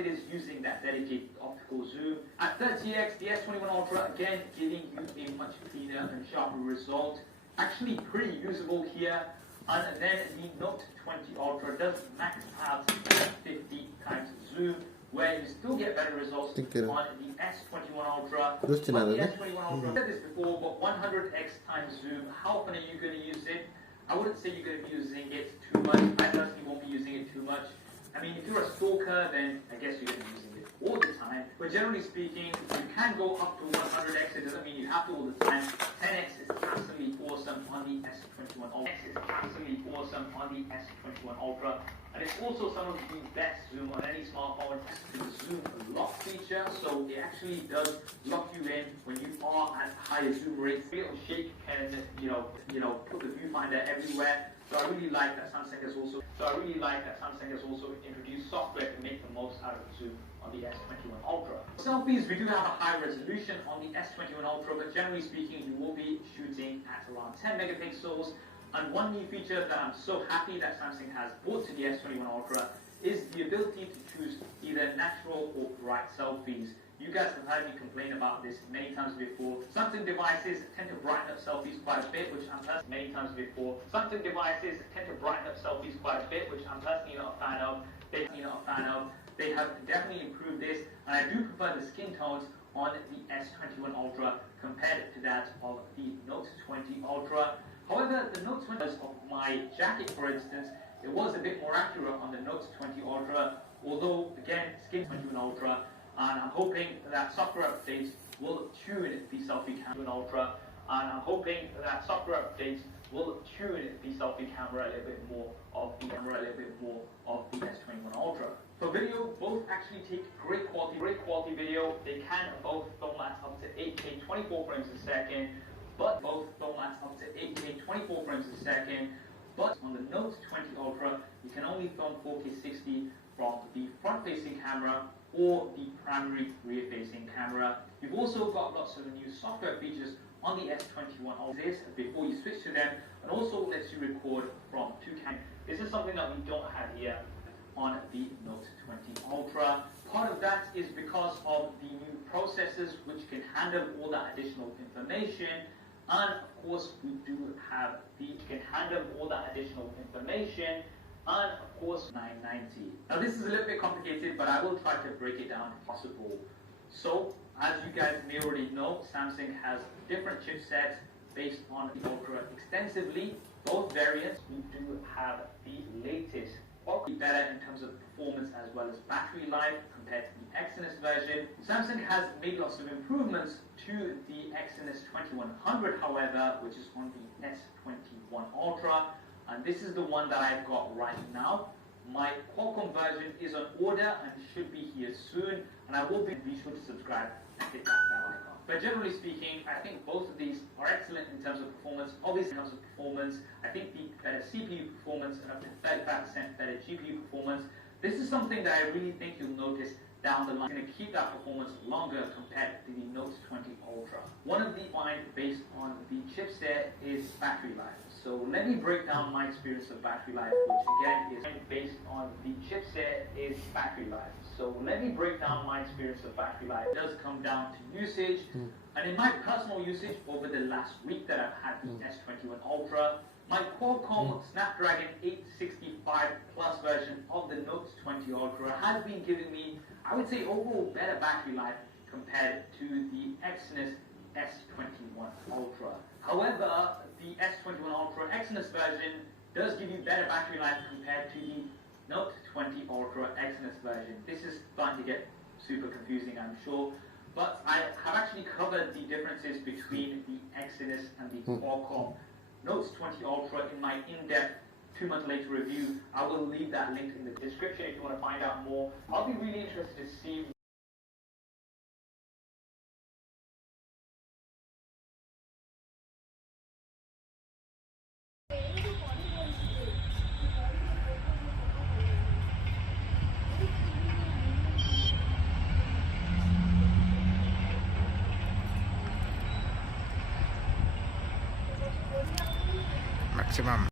it is using that dedicated optical zoom. At 30x, the S21 Ultra again giving you a much cleaner and sharper result. Actually pretty usable here. And then the Note 20 Ultra does max out 50 times zoom, where you still get better results on the S21 Ultra. On the S21 Ultra, I've said this before, but 100x times zoom, how often are you going to use it? I wouldn't say you're going to be using it too much. I personally won't be using it too much. I mean, if you're a stalker, then I guess you're going to be using it all the time. But generally speaking, you can go up to 100x. It doesn't mean you have to all the time. 10x is absolutely awesome on the S21 Ultra. X is absolutely awesome on the S21 Ultra. And it's also some of the best zoom on any smartphone. The zoom lock feature, so it actually does lock you in when you are at higher zoom rates. A little shake can, put the viewfinder everywhere. So I really like that Samsung has also introduced software to make the most out of the zoom on the S21 Ultra. Selfies, we do have a high resolution on the S21 Ultra, but generally speaking, you will be shooting at around 10 megapixels. And one new feature that I'm so happy that Samsung has brought to the S21 Ultra is the ability to choose either natural or bright selfies. You guys have heard me complain about this many times before. Samsung devices tend to brighten up selfies quite a bit, which I'm personally not a fan of. They have definitely improved this, and I do prefer the skin tones on the S21 Ultra compared to that of the Note 20 Ultra. However, the Note 20 of my jacket, for instance, it was a bit more accurate on the Note 20 Ultra, although again, skin 21 Ultra, and I'm hoping that software updates will tune the selfie camera Ultra, and I'm hoping that software updates will tune the selfie camera a little bit more of the S21 Ultra. For video, both actually take great quality video. They can both film at up to 8K 24 frames a second, but on the Note 20 Ultra, you can only film 4K 60 from the front-facing camera or the primary rear-facing camera. You've also got lots of new software features on the S21 Ultra before you switch to them, and also lets you record from 2 cameras. This is something that we don't have here on the Note 20 Ultra. Part of that is because of the new processors which can handle all that additional information, and of course we do have and of course 990. Now this is a little bit complicated, but I will try to break it down if possible. So as you guys may already know, Samsung has different chipsets based on the Ultra extensively. Both variants, we do have the latest, better in terms of performance as well as battery life compared to the Exynos version. Samsung has made lots of improvements to the Exynos 2100, however, which is on the S21 Ultra, and this is the one that I've got right now. My Qualcomm version is on order and should be here soon, and I will be sure to subscribe and hit that bell icon. But generally speaking, I think both of these are excellent in terms of performance. Obviously, in terms of performance, I think the better CPU performance and up to 35% better GPU performance. This is something that I really think you'll notice down the line. It's going to keep that performance longer compared to the Note 20 Ultra. One of the points based on the chipset is battery life. So let me break down my experience of battery life, which again is based on the chipset is battery life. So let me break down my experience of battery life. It does come down to usage, and in my personal usage over the last week that I've had the S21 Ultra, my Qualcomm Snapdragon 865 Plus version of the Note 20 Ultra has been giving me, I would say, overall better battery life compared to the Exynos S21 Ultra. However, the S21 Ultra Exynos version does give you better battery life compared to the Note 20 Ultra Exynos version. This is starting to get super confusing, I'm sure, but I have actually covered the differences between the Exynos and the Qualcomm Note 20 Ultra in my in-depth 2-month later review. I will leave that link in the description if you want to find out more. I'll be really interested to see maximum